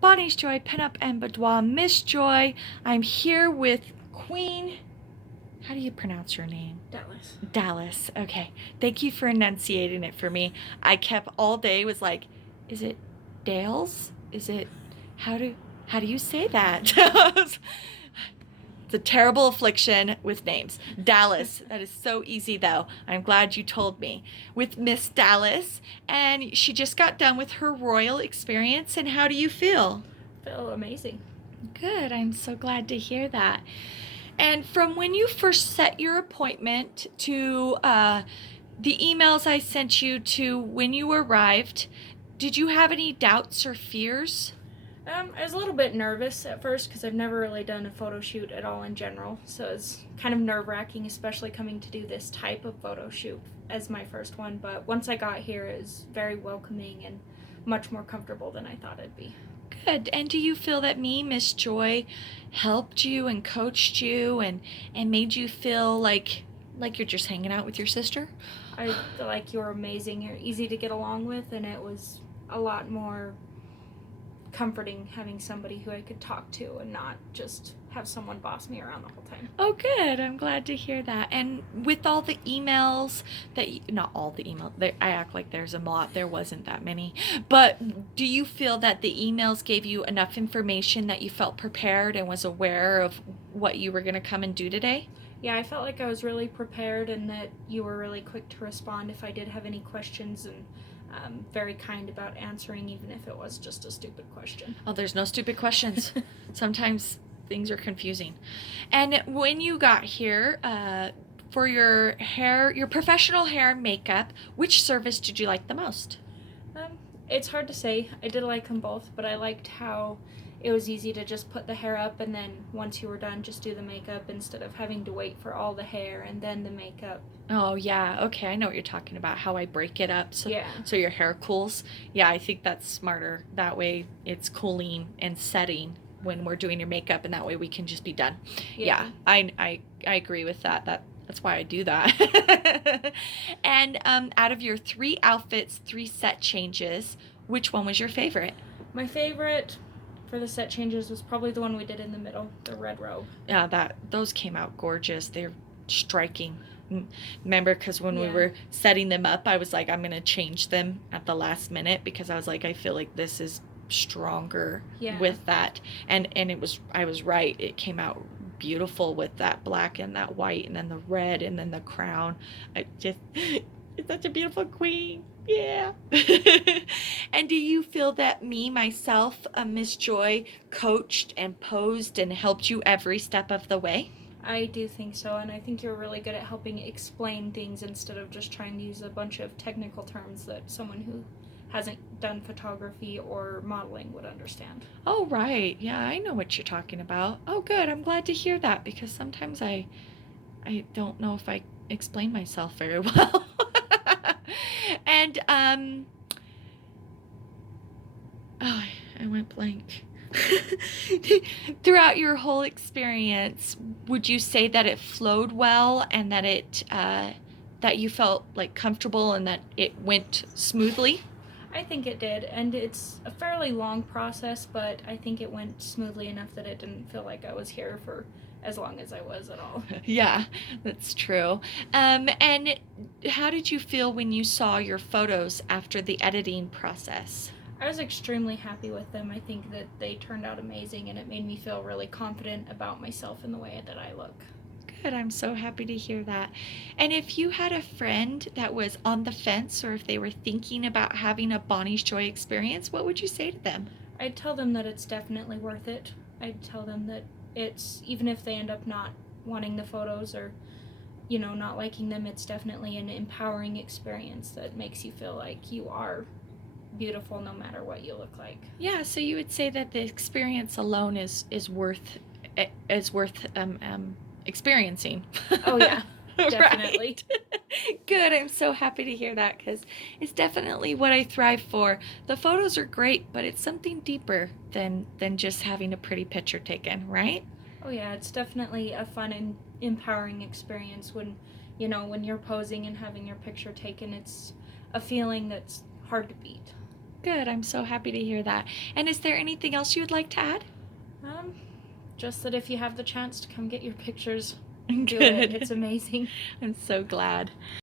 Bonnie's Joy, Pinup and Boudoir, Miss Joy. I'm here with Queen. How do you pronounce your name? Dallas. Dallas. Okay. Thank you for enunciating it for me. I kept all day was like, is it Dales? Is it how do you say that? It's a terrible affliction with names. Dallas. That is so easy, though. I'm glad you told me. With Miss Dallas, and she just got done with her royal experience. And how do you feel? Feel amazing. Good. I'm so glad to hear that. And from when you first set your appointment to the emails I sent you to when you arrived, did you have any doubts or fears? I was a little bit nervous at first because I've never really done a photo shoot at all in general, so it's kind of nerve-wracking, especially coming to do this type of photo shoot as my first one. But once I got here, it was very welcoming and much more comfortable than I thought it'd be. Good. And do you feel that me, Miss Joy, helped you and coached you and made you feel like you're just hanging out with your sister? I feel like you're amazing. You're easy to get along with, and it was a lot more comforting having somebody who I could talk to and not just have someone boss me around the whole time. Oh, good. I'm glad to hear that. And with all the emails not all the emails, I act like there's a lot. There wasn't that many. But do you feel that the emails gave you enough information that you felt prepared and was aware of what you were going to come and do today? Yeah, I felt like I was really prepared and that you were really quick to respond if I did have any questions, and very kind about answering, even if it was just a stupid question. Oh, there's no stupid questions. Sometimes things are confusing. And when you got here, for your hair, your professional hair and makeup, which service did you like the most? It's hard to say. I did like them both, but I liked how it was easy to just put the hair up and then once you were done, just do the makeup instead of having to wait for all the hair and then the makeup. Oh, yeah. Okay, I know what you're talking about, how I break it up Yeah. so your hair cools. Yeah, I think that's smarter. That way it's cooling and setting when we're doing your makeup, and that way we can just be done. Yeah, I agree with that. That's why I do that. And out of your 3 outfits, 3 set changes, which one was your favorite? My favorite for the set changes was probably the one we did in the middle, the red robe. Yeah, those came out gorgeous. They're striking. Remember, because when we were setting them up, I was like, I'm gonna change them at the last minute because I was like, I feel like this is stronger with that, and I was right. It came out beautiful with that black and that white, and then the red, and then the crown. It's such a beautiful queen. Yeah. And do you feel that me, myself, Miss Joy, coached and posed and helped you every step of the way? I do think so, and I think you're really good at helping explain things instead of just trying to use a bunch of technical terms that someone who hasn't done photography or modeling would understand. Oh, right. Yeah, I know what you're talking about. Oh, good. I'm glad to hear that because sometimes I don't know if I explain myself very well. And oh, I went blank. Throughout your whole experience, would you say that it flowed well and that that you felt like comfortable and that it went smoothly? I think it did, and it's a fairly long process, but I think it went smoothly enough that it didn't feel like I was here for as long as I was at all. Yeah, that's true. And how did you feel when you saw your photos after the editing process? I was extremely happy with them. I think that they turned out amazing, and it made me feel really confident about myself and the way that I look. Good, I'm so happy to hear that. And if you had a friend that was on the fence, or if they were thinking about having a Bonnie's Joy experience, what would you say to them? I'd tell them that it's definitely worth it. I'd tell them that it's, even if they end up not wanting the photos or, not liking them, it's definitely an empowering experience that makes you feel like you are beautiful no matter what you look like. Yeah, so you would say that the experience alone is worth experiencing. Oh yeah, definitely. Right. Good. I'm so happy to hear that because it's definitely what I thrive for. The photos are great, but it's something deeper than just having a pretty picture taken, right? Oh yeah, it's definitely a fun and empowering experience when when you're posing and having your picture taken. It's a feeling that's hard to beat. Good. I'm so happy to hear that. And is there anything else you would like to add? Just that if you have the chance to come get your pictures, Good. do it. It's amazing. I'm so glad.